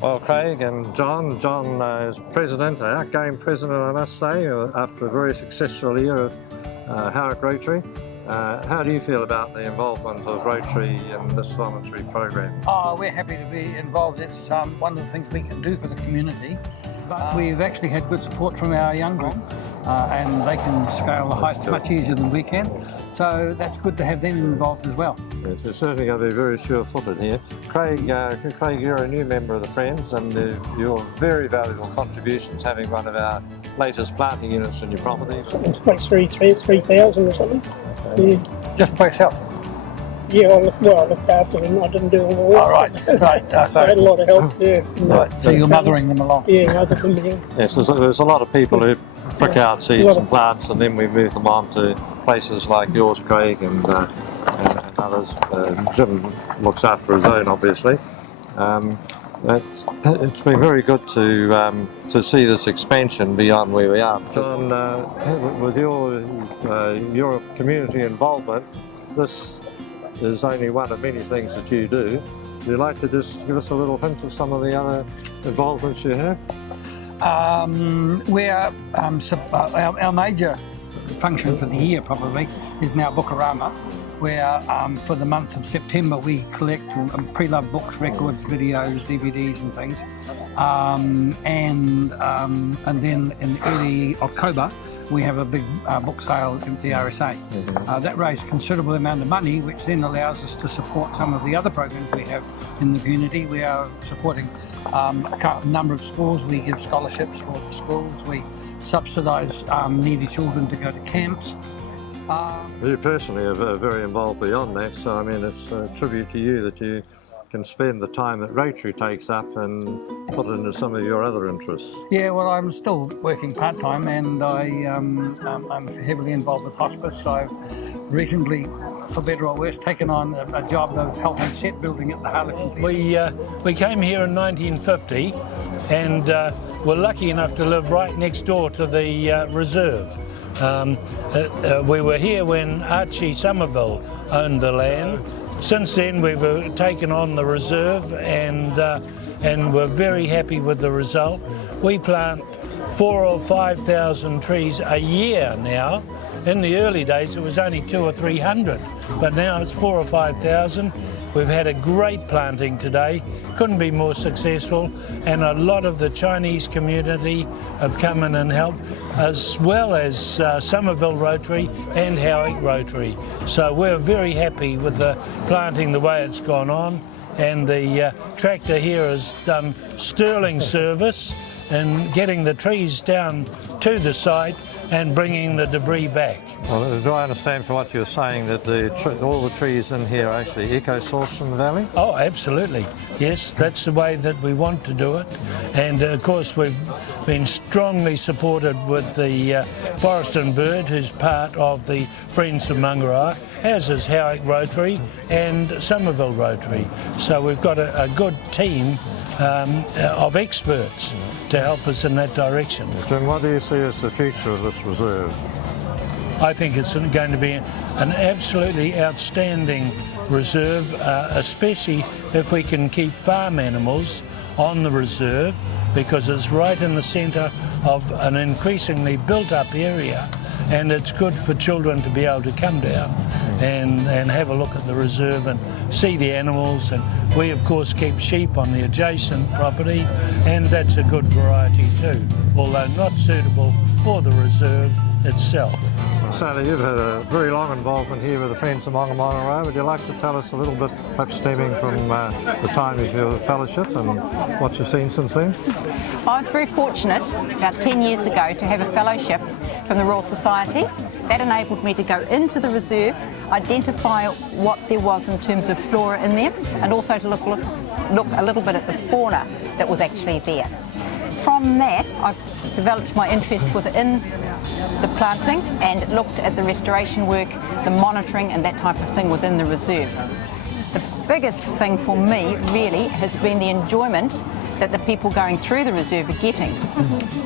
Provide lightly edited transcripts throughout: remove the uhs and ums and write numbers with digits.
Well, Craig and John is president, outgoing president, I must say, after a very successful year of Howick Rotary. How do you feel about the involvement of Rotary in this voluntary program? Oh, we're happy to be involved. It's one of the things we can do for the community. We've actually had good support from our young group, and they can scale the heights much easier than we can. So that's good to have them involved as well. Yes, we're certainly going to be very sure-footed here. Craig, you're a new member of the Friends, and your very valuable contributions, having one of our latest planting units in your properties. It's like 3,000 or something. Okay. Yeah. Just by yourself? Yeah, I looked after them. I didn't do all the work. Oh, right. So I had a lot of help, yeah. Right. So you're mothering them along? Yeah, mothered them, yeah. Yes, there's a lot of people who pick out seeds and plants, and then we move them on to places like yours, Craig, and others. Jim looks after his own, obviously. It's been very good to see this expansion beyond where we are. John, with your community involvement, this is only one of many things that you do. Would you like to just give us a little hint of some of the other involvements you have? Our major function for the year probably is now Bookarama, where for the month of September we collect pre-loved books, records, videos, DVDs and things, and then in early October we have a big book sale at the RSA. Mm-hmm. That raised a considerable amount of money, which then allows us to support some of the other programs we have in the community. We are supporting a number of schools. We give scholarships for the schools. We subsidise needy children to go to camps. You personally are very involved beyond that, so I mean it's a tribute to you that you can spend the time that Rotary takes up and put it into some of your other interests. Yeah, well, I'm still working part-time, and I'm heavily involved with hospice. I've recently, for better or worse, taken on a job of helping set building at the Harlequin Theatre. We came here in 1950 and were lucky enough to live right next door to the reserve. We were here when Archie Somerville owned the land. Since then we've taken on the reserve and we're very happy with the result. We plant 4,000 or 5,000 trees a year now. In the early days it was only 200 or 300, but now it's 4,000 or 5,000. We've had a great planting today, couldn't be more successful, and a lot of the Chinese community have come in and helped, as well as Somerville Rotary and Howick Rotary. So we're very happy with the planting the way it's gone on, and the tractor here has done sterling service in getting the trees down to the site and bringing the debris back. Well, do I understand from what you're saying that all the trees in here are actually eco-sourced from the valley? Oh, absolutely. Yes, that's the way that we want to do it. And of course we've been strongly supported with the Forest and Bird, who's part of the Friends of Mangeroa, as is Howick Rotary and Somerville Rotary. So we've got a good team of experts to help us in that direction. Jim, what do you see as the future of this reserve? I think it's going to be an absolutely outstanding reserve, especially if we can keep farm animals on the reserve, because it's right in the centre of an increasingly built-up area, and it's good for children to be able to come down and have a look at the reserve and see the animals. And we of course keep sheep on the adjacent property, and that's a good variety too, although not suitable for the reserve itself. Sally, you've had a very long involvement here with the Friends of Mangemangeroa. Would you like to tell us a little bit, perhaps stemming from the time of your fellowship and what you've seen since then? I was very fortunate about 10 years ago to have a fellowship from the Royal Society. That enabled me to go into the reserve, identify what there was in terms of flora in there, and also to look a little bit at the fauna that was actually there. From that, I've developed my interest within the planting and looked at the restoration work, the monitoring and that type of thing within the reserve. The biggest thing for me really has been the enjoyment that the people going through the reserve are getting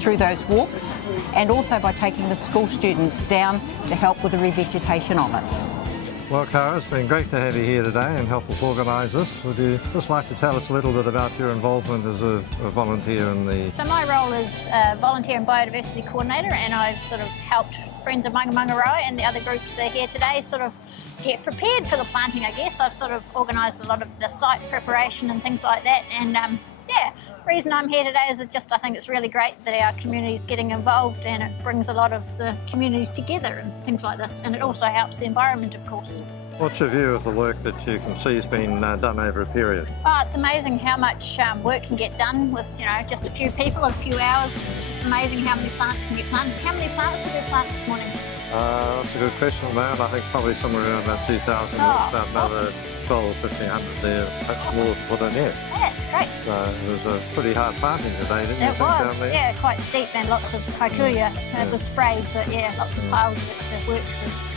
through those walks, and also by taking the school students down to help with the revegetation of it. Well, Cara, it's been great to have you here today and help us organise this. Would you just like to tell us a little bit about your involvement as a volunteer in the... So my role is volunteer and biodiversity coordinator, and I've sort of helped Friends of Mangemangeroa and the other groups that are here today sort of get prepared for the planting, I guess. I've sort of organised a lot of the site preparation and things like that, and yeah, the reason I'm here today is I think it's really great that our community's getting involved, and it brings a lot of the communities together and things like this, and it also helps the environment, of course. What's your view of the work that you can see has been done over a period? Oh, it's amazing how much work can get done with, just a few people in a few hours. It's amazing how many plants can get planted. How many plants did we plant this morning? That's a good question, man. I think probably somewhere around about 2,000, about another 1,200 or 1,500 there, perhaps more to put in here. Yeah, it's great. So it was a pretty hard planting today, didn't you think, down was, there? yeah, quite steep and lots of kikuya was sprayed, but yeah, lots of piles of it to work through.